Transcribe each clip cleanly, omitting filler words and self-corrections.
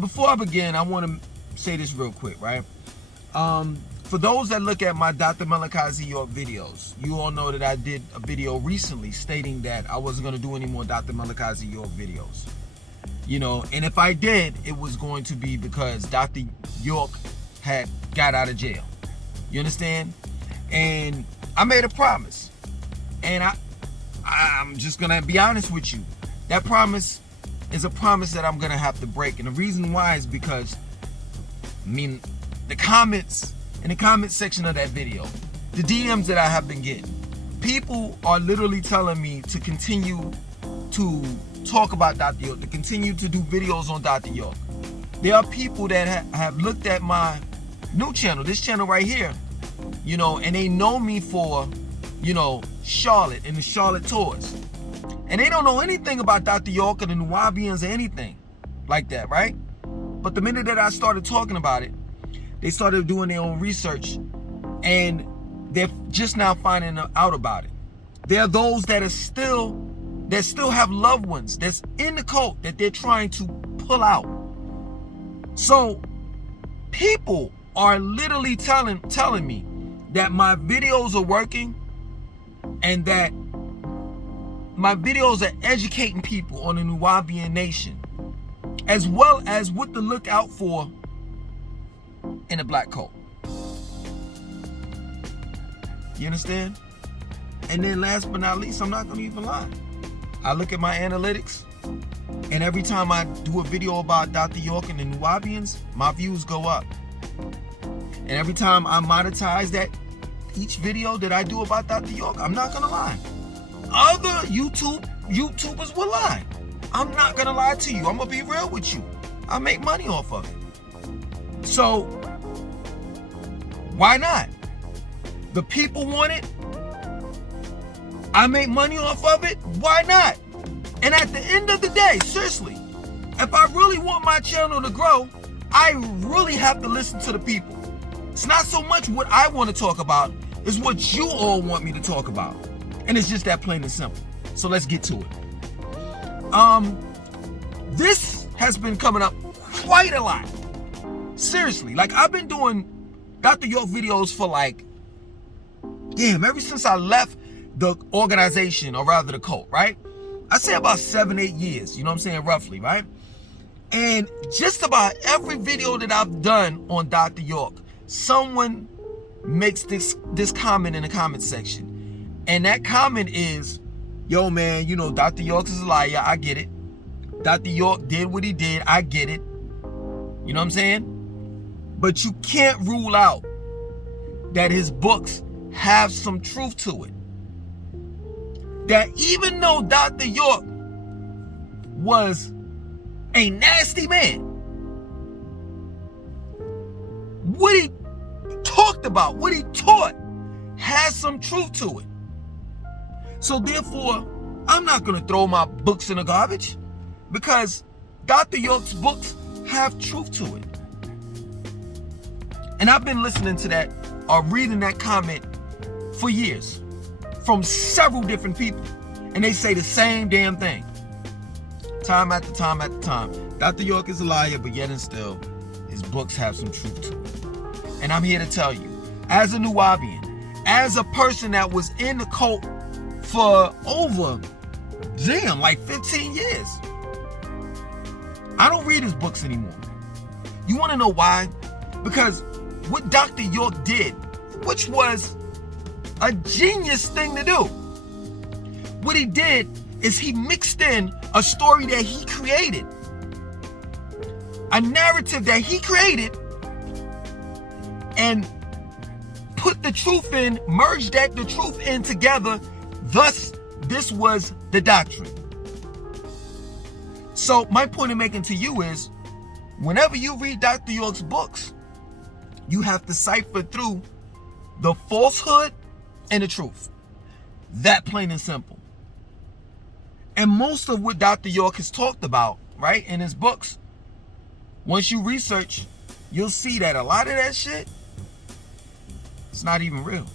Before I begin, I want to say this real quick, right? For those that look at my Dr. Malachi Z.york videos, you all know that I did a video recently stating that I wasn't going to do any more Dr. Malachi Z.york videos. You know, and if I did, it was going to be because Dr. York had got out of jail. You understand? And I made a promise. And I'm just going to be honest with you. That promise is a promise that I'm going to have to break. And the reason why is because, the comments, in the comment section of that video, the DMs that I have been getting, people are literally telling me to continue to talk about Dr. York, to continue to do videos on Dr. York. There are people that have looked at my new channel, this channel right here, you know, and they know me for, you know, Charlotte and the Charlotte tours. And they don't know anything about Dr. York or the Nubians or anything like that, right? But the minute that I started talking about it, they started doing their own research, and they're just now finding out about it. There are those that still have loved ones that's in the cult that they're trying to pull out. So people are literally telling me that my videos are working and that my videos are educating people on the Nubian nation, as well as what to look out for in a black cult. You understand? And then last but not least, I'm not going to even lie. I look at my analytics, and every time I do a video about Dr. York and the Nubians, my views go up. And every time I monetize that, each video that I do about Dr. York, I'm not going to lie. Other YouTubers will lie. I'm not going to lie to you. I'm going to be real with you. I make money off of it. So, why not? The people want it. I make money off of it. Why not? And at the end of the day, seriously, if I really want my channel to grow, I really have to listen to the people. It's not so much what I want to talk about, it's what you all want me to talk about. And it's just that plain and simple. So let's get to it. This has been coming up quite a lot. Seriously, like I've been doing Dr. York videos for ever since I left the organization, or rather the cult, right? I say about 7-8 years, you know what I'm saying, roughly, right? And just about every video that I've done on Dr. York, someone makes this comment in the comment section. And that comment is, yo man, you know, Dr. York is a liar, I get it. Dr. York did what he did, I get it. You know what I'm saying? But you can't rule out that his books have some truth to it. That even though Dr. York was a nasty man, what he talked about, what he taught, has some truth to it. So therefore, I'm not going to throw my books in the garbage, because Dr. York's books have truth to it. And I've been listening to that or reading that comment for years from several different people. And they say the same damn thing. Time after time after time. Dr. York is a liar, but yet and still, his books have some truth to it. And I'm here to tell you, as a Nubian, as a person that was in the cult for over, 15 years, I don't read his books anymore. You want to know why? Because what Dr. York did, which was a genius thing to do, what he did is he mixed in a story that he created, a narrative that he created, and put the truth in, merged the truth in together. Thus, this was the doctrine. So my point of making to you is, whenever you read Dr. York's books, you have to cipher through the falsehood and the truth. That plain and simple. And most of what Dr. York has talked about, right, in his books, once you research, you'll see that a lot of that shit, it's not even real.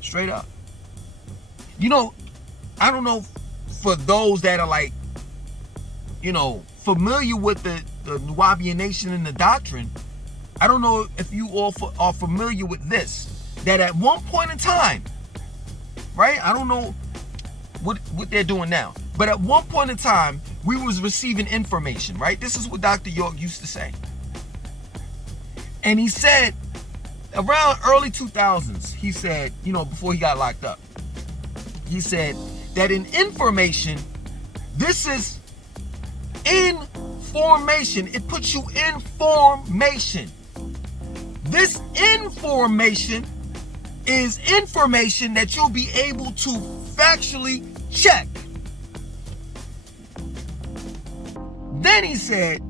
Straight up. You know, I don't know, for those that are familiar with the the Nubian nation and the doctrine, I don't know if you all are familiar with this, that at one point in time, right? I don't know what they're doing now, but at one point in time, we was receiving information, right? This is what Dr. York used to say. And he said, around early 2000s, he said, you know, before he got locked up, he said that in information, this is information. It puts you in formation. This information is information that you'll be able to factually check. Then he said,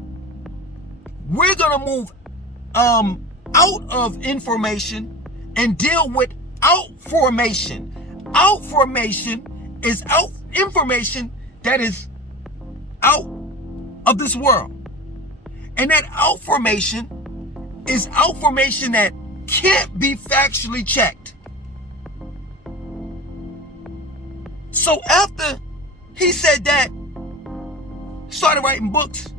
we're gonna move out of information and deal with outformation. Outformation is information that is out of this world. And that outformation is outformation that can't be factually checked. So after he said that, started writing books,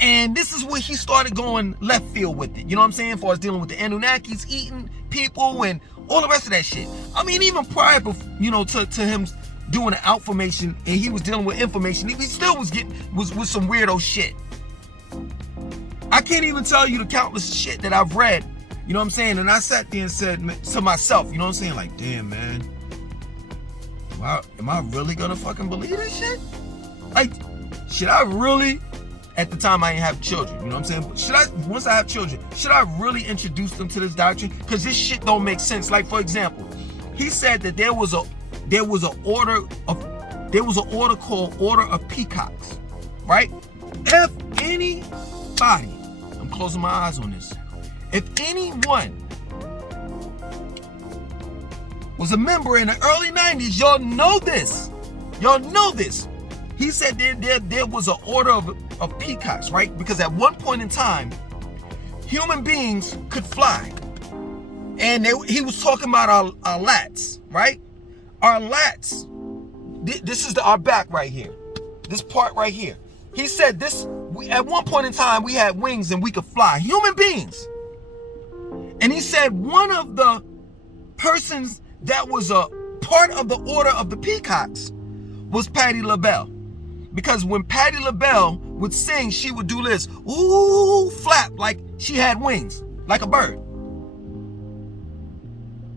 and this is where he started going left field with it. You know what I'm saying? As far as dealing with the Anunnakis eating people and all the rest of that shit. I mean, even prior, you know, to him doing the outformation, and he was dealing with information, he still was getting with some weirdo shit. I can't even tell you the countless shit that I've read. You know what I'm saying? And I sat there and said to myself, you know what I'm saying? Like, damn, man. Am I really gonna fucking believe this shit? Like, should I really, at the time I didn't have children, you know what I'm saying? Should I, once I have children, should I really introduce them to this doctrine? Because this shit don't make sense. Like, for example, he said that there was an order called Order of Peacocks, right? If anybody, I'm closing my eyes on this, if anyone was a member in the early 90s, y'all know this. Y'all know this. He said there was an order of peacocks, right? Because at one point in time, human beings could fly. And he was talking about our lats, right? Our lats. This is our back right here. This part right here. He said at one point in time, we had wings and we could fly. Human beings. And he said one of the persons that was a part of the order of the peacocks was Patti LaBelle. Because when Patti LaBelle would sing, she would do this, ooh, flap, like she had wings, like a bird.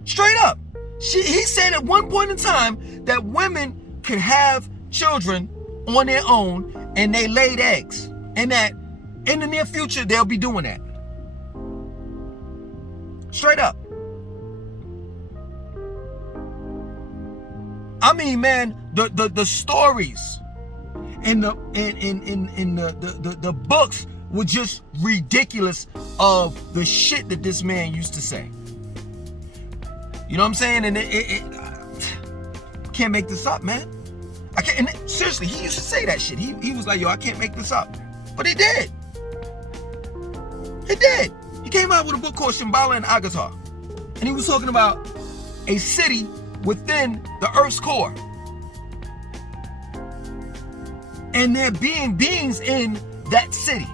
Straight up. He said at one point in time that women could have children on their own and they laid eggs. And that in the near future, they'll be doing that. Straight up. I mean, man, the stories and the books were just ridiculous of the shit that this man used to say. You know what I'm saying? And it can't make this up, man. I can't. And seriously, he used to say that shit. He was like, yo, I can't make this up. But he did. He did. He came out with a book called Shambhala and Agatar. And he was talking about a city within the Earth's core. And there being beings in that city.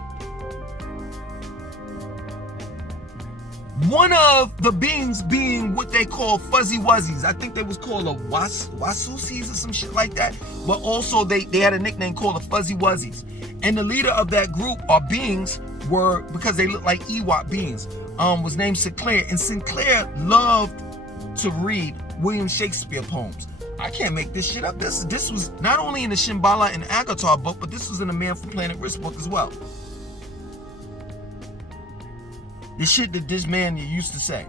One of the beings being what they call fuzzy wuzzies. I think they was called a wasusis or some shit like that. But also they had a nickname called the fuzzy wuzzies. And the leader of that group or beings were, because they look like Ewok beings, was named Sinclair. And Sinclair loved to read William Shakespeare poems. I can't make this shit up. This was not only in the Shambhala and Agatar book, but this was in the Man from Planet Risk book as well. The shit that this man used to say.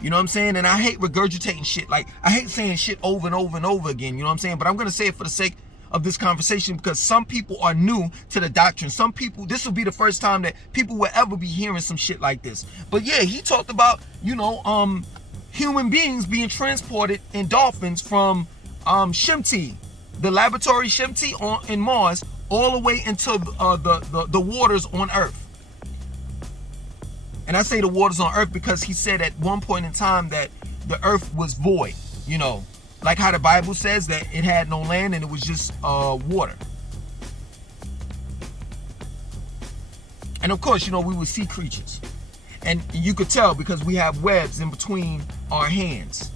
You know what I'm saying? And I hate regurgitating shit. Like, I hate saying shit over and over and over again. You know what I'm saying? But I'm going to say it for the sake of this conversation because some people are new to the doctrine. Some people, this will be the first time that people will ever be hearing some shit like this. But yeah, he talked about, you know, human beings being transported in dolphins from Shimti, the laboratory Shimti in Mars, all the way into the waters on Earth. And I say the waters on Earth because he said at one point in time that the Earth was void, you know, like how the Bible says that it had no land and it was just water. And of course, you know, we would see creatures. And you could tell because we have webs in between our hands.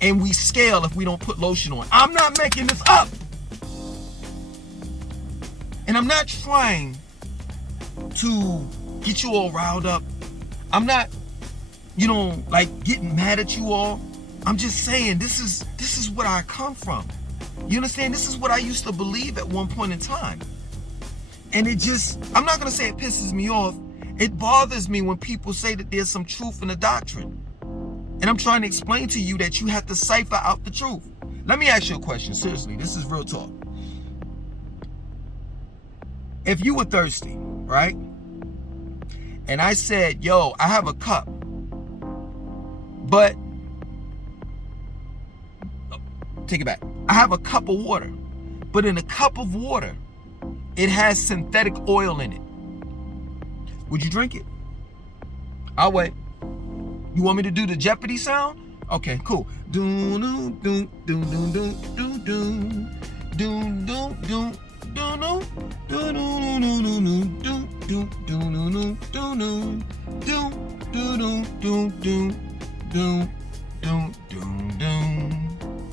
And we scale if we don't put lotion on. I'm not making this up. And I'm not trying to get you all riled up. I'm not, you know, like getting mad at you all. I'm just saying this is where I come from. You understand? This is what I used to believe at one point in time. And it just, I'm not going to say it pisses me off. It bothers me when people say that there's some truth in the doctrine. And I'm trying to explain to you that you have to cipher out the truth. Let me ask you a question. Seriously, this is real talk. If you were thirsty, right? And I said, yo, I have a cup. But, take it back. I have a cup of water. But in a cup of water, it has synthetic oil in it. Would you drink it? I'll wait. You want me to do the Jeopardy sound? Okay, cool. Doom doom doom doom doom doom doom doom doom doom doom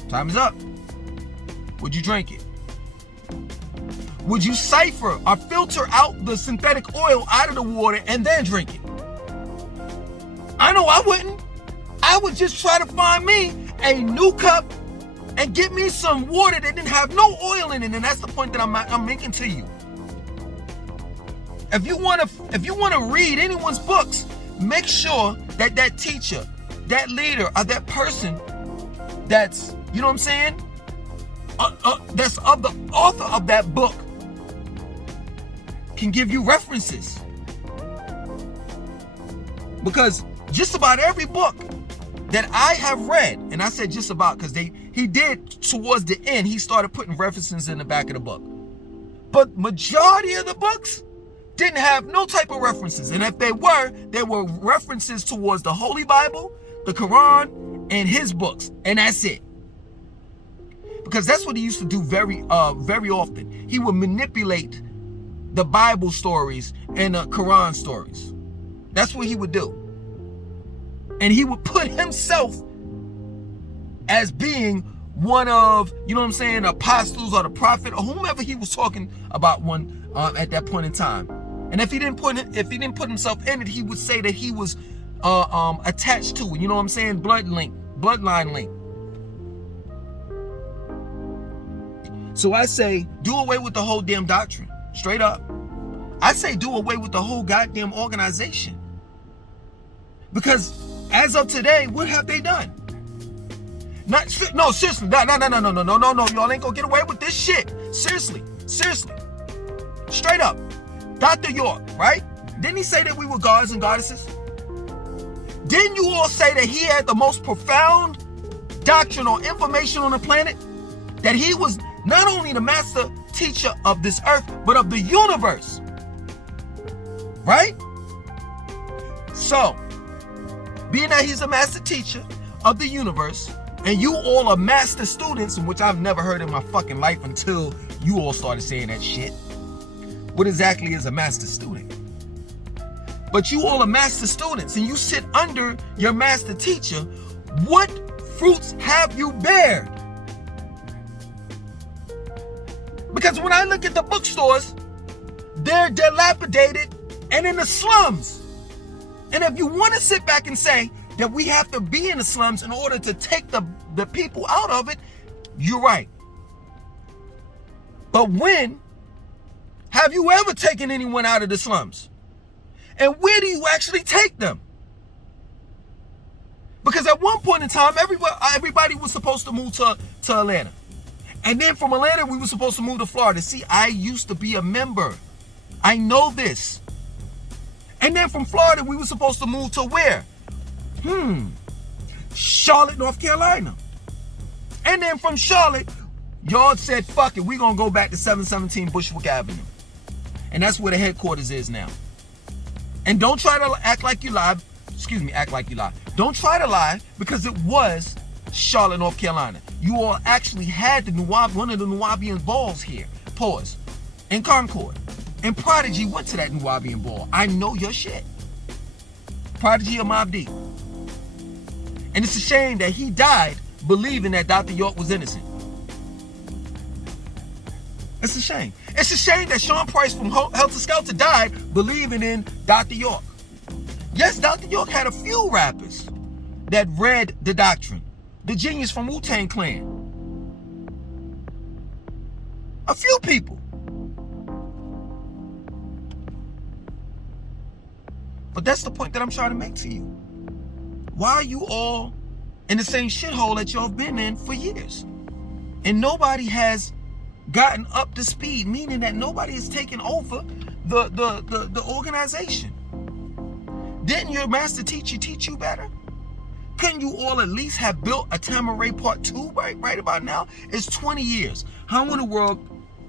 time is up. Would you drink it? Would you cipher or filter out the synthetic oil out of the water and then drink it? I know I wouldn't. I would just try to find me a new cup and get me some water that didn't have no oil in it, and that's the point that I'm making to you. If you want to read anyone's books, make sure that that teacher, that leader, or that person that's, you know what I'm saying, that's of the author of that book can give you references. Because just about every book that I have read, and I said just about because he did towards the end, he started putting references in the back of the book. But majority of the books didn't have no type of references. And if they were references towards the Holy Bible, the Quran, and his books. And that's it. Because that's what he used to do very often. He would manipulate the Bible stories and the Quran stories. That's what he would do. And he would put himself as being one of, you know what I'm saying, the apostles or the prophet or whomever he was talking about one at that point in time. And if he didn't put himself in it, he would say that he was attached to it. You know what I'm saying? Bloodline link. So I say, do away with the whole damn doctrine. Straight up. I say do away with the whole goddamn organization. Because as of today, what have they done? No, seriously. No. Y'all ain't gonna get away with this shit. Seriously. Straight up. Dr.York, right? Didn't he say that we were gods and goddesses? Didn't you all say that he had the most profound doctrine or information on the planet? That he was not only the master teacher of this earth, but of the universe. Right? So, being that he's a master teacher of the universe, and you all are master students, which I've never heard in my fucking life until you all started saying that shit. What exactly is a master student? But you all are master students, and you sit under your master teacher. What fruits have you bared? Because when I look at the bookstores, they're dilapidated and in the slums. And if you want to sit back and say that we have to be in the slums in order to take the people out of it, you're right. But when have you ever taken anyone out of the slums? And where do you actually take them? Because at one point in time, everybody was supposed to move to Atlanta. And then from Atlanta, we were supposed to move to Florida. See, I used to be a member. I know this. And then from Florida, we were supposed to move to where? Charlotte, North Carolina. And then from Charlotte, y'all said, fuck it, we're going to go back to 717 Bushwick Avenue. And that's where the headquarters is now. And don't try to act like you lie. Act like you lie. Don't try to lie, because it was Charlotte, North Carolina. You all actually had one of the Nubian balls here. Pause. In Concord. And Prodigy went to that Nubian ball. I know your shit. Prodigy or Mobb Deep. And it's a shame that he died believing that Dr. York was innocent. It's a shame. It's a shame that Sean Price from Helter Skelter died believing in Dr. York. Yes, Dr. York had a few rappers that read the doctrine. The Genius from Wu-Tang Clan. A few people. But that's the point that I'm trying to make to you. Why are you all in the same shithole that y'all have been in for years? And nobody has gotten up to speed, meaning that nobody has taken over the organization. Didn't your master teacher teach you better? Couldn't you all at least have built a tama-re part 2 right about now? It's 20 years. How in the world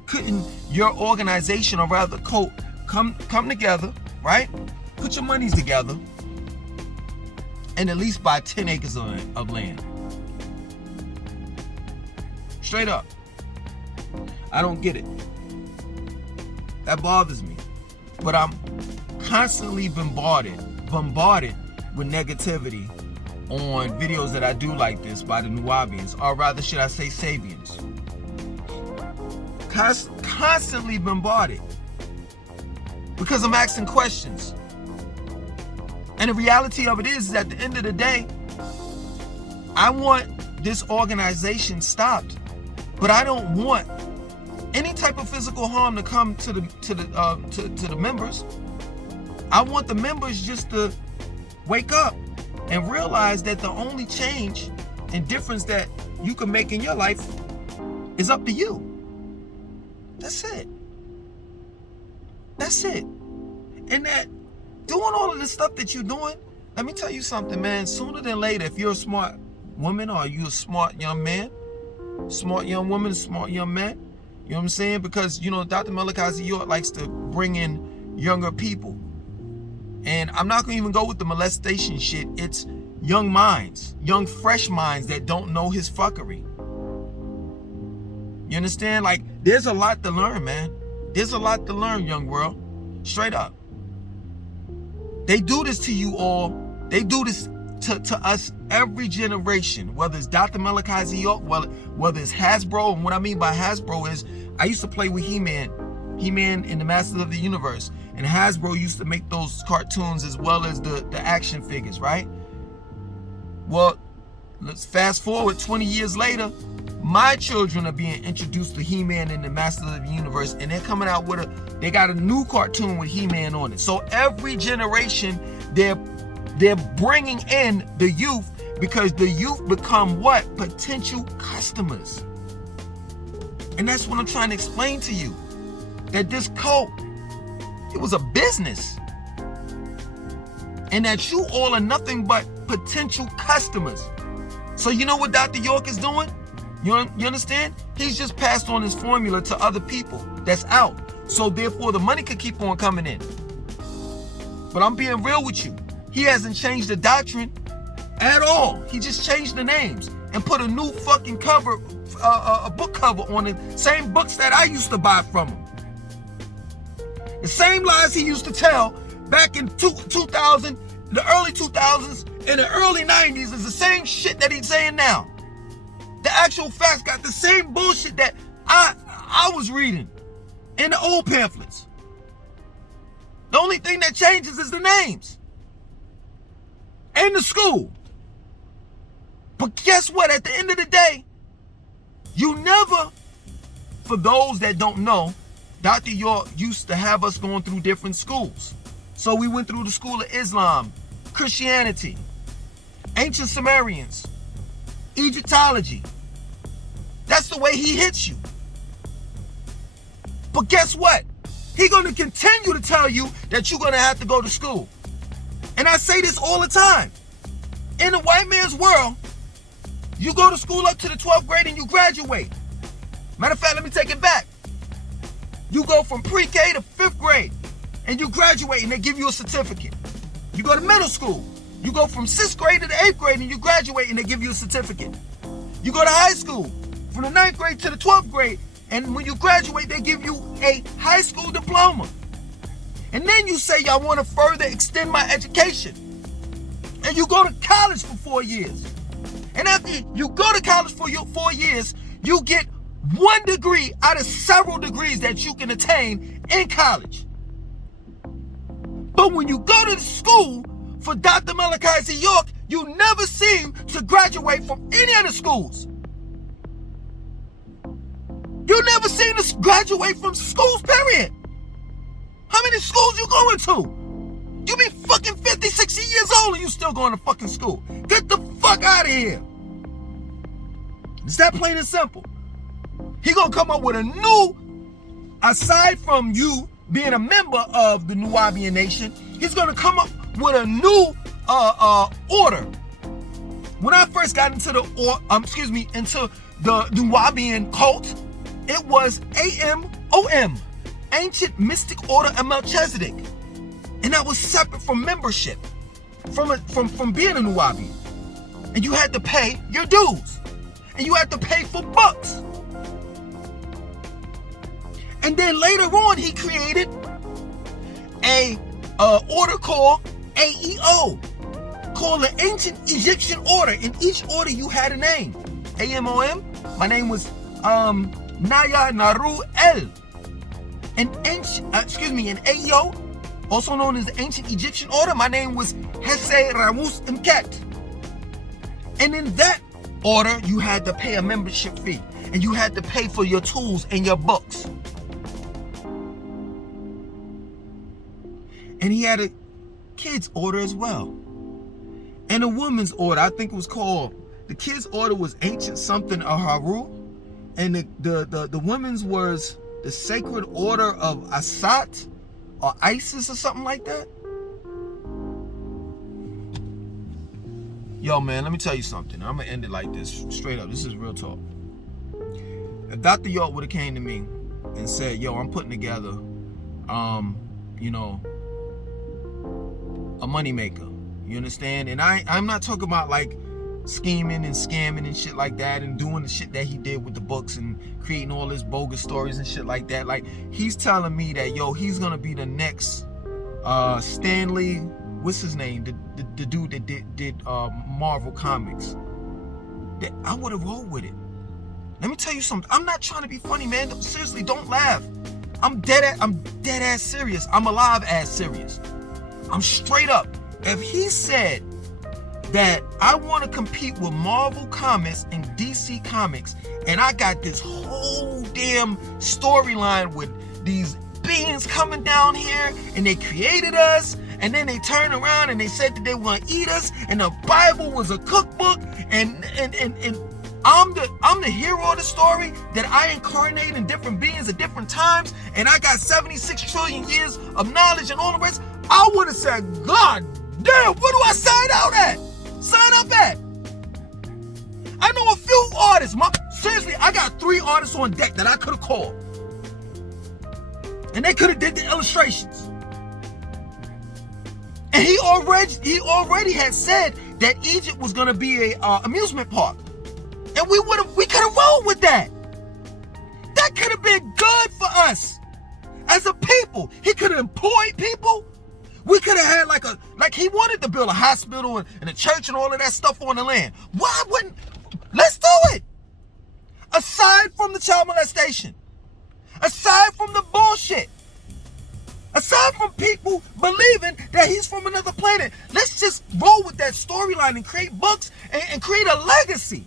couldn't your organization, or rather cult, come together, right? Put your monies together and at least buy 10 acres of land? Straight up. I don't get it. That bothers me. But I'm constantly bombarded with negativity on videos that I do like this by the Nubians, or rather should I say Sabians. Constantly bombarded because I'm asking questions. And the reality of it is at the end of the day, I want this organization stopped, but I don't want any type of physical harm to come to the members. I want the members just to wake up and realize that the only change and difference that you can make in your life is up to you. That's it. That's it. And that doing all of the stuff that you're doing, let me tell you something, man. Sooner than later, if you're a smart woman or you're a smart young man, smart young woman, smart young man, you know what I'm saying? Because, you know, Dr. Malachi Z.york likes to bring in younger people. And I'm not going to even go with the molestation shit. It's young minds, young fresh minds that don't know his fuckery. You understand? Like, there's a lot to learn, man. There's a lot to learn, young world. Straight up. They do this to you all. They do this to us every generation, whether it's Dr. Malachi Z.york, whether it's Hasbro. And what I mean by Hasbro is I used to play with He-Man in the Masters of the Universe. And Hasbro used to make those cartoons as well as the action figures, right? Well, let's fast forward 20 years later. My children are being introduced to He-Man in the Masters of the Universe, and they're coming out with they got a new cartoon with He-Man on it. So every generation, they're bringing in the youth, because the youth become what? Potential customers. And that's what I'm trying to explain to you. That this cult, it was a business. And that you all are nothing but potential customers. So you know what Dr. York is doing? You understand? He's just passed on his formula to other people that's out. So therefore the money could keep on coming in. But I'm being real with you. He hasn't changed the doctrine at all. He just changed the names and put a new fucking cover, a book cover on the same books that I used to buy from him. The same lies he used to tell back in 2000, the early 2000s, and the early 90s is the same shit that he's saying now. The actual facts got the same bullshit that I was reading in the old pamphlets. The only thing that changes is the names and the school. But guess what? At the end of the day, you never, for those that don't know, Dr. York used to have us going through different schools. So we went through the school of Islam, Christianity, ancient Sumerians, Egyptology. That's the way he hits you. But guess what? He's going to continue to tell you that you're going to have to go to school. And I say this all the time. In the white man's world, you go to school up to the 12th grade and you graduate. Matter of fact, let me take it back. You go from pre-K to 5th grade and you graduate and they give you a certificate. You go to middle school. You go from 6th grade to the 8th grade and you graduate and they give you a certificate. You go to high school from the 9th grade to the 12th grade And when you graduate, they give you a high school diploma. And then you say, y'all want to further extend my education. And you go to college for 4 years. And after you go to college for your 4 years, you get 1 degree out of several degrees that you can attain in college. But when you go to the school for Dr. Malachi Z.York, you never seem to graduate from any of the schools. You never seem to graduate from schools, period. How many schools you going to? You be fucking 50, 60 years old and you still going to fucking school. Get the fuck out of here. It's that plain and simple. He gonna come up with a new, aside from you being a member of the Nubian nation, he's gonna come up with a new order. When I first got into the Nubian cult, it was AMOM, Ancient Mystic Order of Melchizedek, and that was separate from membership, from being a Nubian, and you had to pay your dues, and you had to pay for books. And then later on, he created a order called AEO, called the Ancient Egyptian Order. In each order, you had a name. AMOM, my name was Naya Naru El. And AEO, also known as the Ancient Egyptian Order, my name was Hesse Ramus Mket. And in that order, you had to pay a membership fee, and you had to pay for your tools and your books. And he had a kids order as well, and a woman's order. I think it was called, the kids order was Ancient something Aharu, and the women's was the Sacred Order of Asat or Isis or something like that. Yo, man, let me tell you something. I'm gonna end it like this, straight up. This is real talk. If Dr. York would have came to me and said, yo, I'm putting together a moneymaker, you understand? And I'm not talking about like scheming and scamming and shit like that, and doing the shit that he did with the books and creating all this bogus stories and shit like that. Like, he's telling me that, yo, he's gonna be the next Stanley, what's his name, the dude that did Marvel Comics. That I would have rolled with it. Let me tell you something. I'm not trying to be funny, man. Seriously, don't laugh. I'm dead ass serious. I'm alive ass serious. I'm straight up. If he said that I want to compete with Marvel Comics and DC Comics, and I got this whole damn storyline with these beings coming down here, and they created us, and then they turned around and they said that they want to eat us, and the Bible was a cookbook, and I'm the hero of the story, that I incarnate in different beings at different times, and I got 76 trillion years of knowledge and all the rest, I would have said, God damn, where do I sign up at? I know a few artists. Seriously, I got 3 artists on deck that I could have called, and they could have did the illustrations. And he already had said that Egypt was gonna be a amusement park, and we could have rolled with that. That could have been good for us as a people. He could have employed people. We could have had like he wanted to build a hospital and a church and all of that stuff on the land. Why wouldn't? Let's do it. Aside from the child molestation, aside from the bullshit, aside from people believing that he's from another planet, let's just roll with that storyline and create books and create a legacy.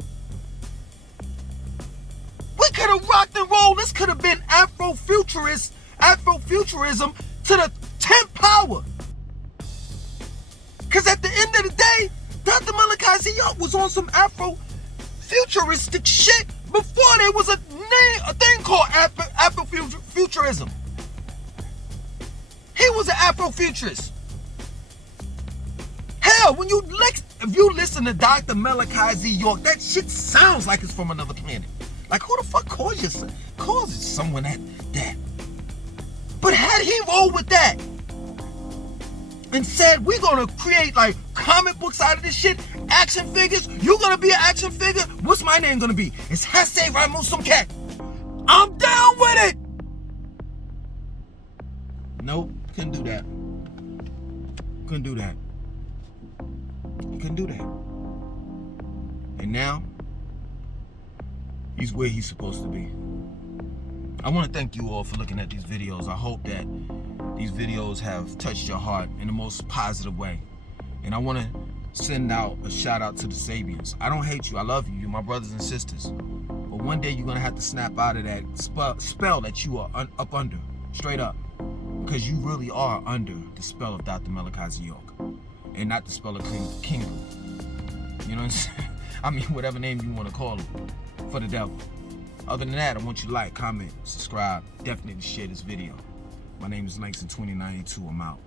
We could have rocked and rolled. This could have been Afrofuturism to the 10th power. Because at the end of the day, Dr. Malachi Z.York was on some Afrofuturistic shit before there was a thing called Afrofuturism. He was an Afrofuturist. Hell, if you listen to Dr. Malachi Z.York, that shit sounds like it's from another planet. Like, who the fuck calls someone that? But had he rolled with that and said, we're gonna create like comic books out of this shit, action figures, you're gonna be an action figure, what's my name gonna be? It's Hesse Ramusum Cat. I'm down Nope, couldn't do that. Couldn't do that. He couldn't do that. And now, he's where he's supposed to be. I want to thank you all for looking at these videos. I hope that these videos have touched your heart in the most positive way. And I want to send out a shout out to the Sabians. I don't hate you. I love you. You're my brothers and sisters. But one day you're going to have to snap out of that spell that you are up under. Straight up. Because you really are under the spell of Dr. Malachi Z.York. And not the spell of kingdom. You know what I'm saying? I mean, whatever name you want to call it. For the devil. Other than that, I want you to like, comment, subscribe. Definitely share this video. My name is Langston 2092. I'm out.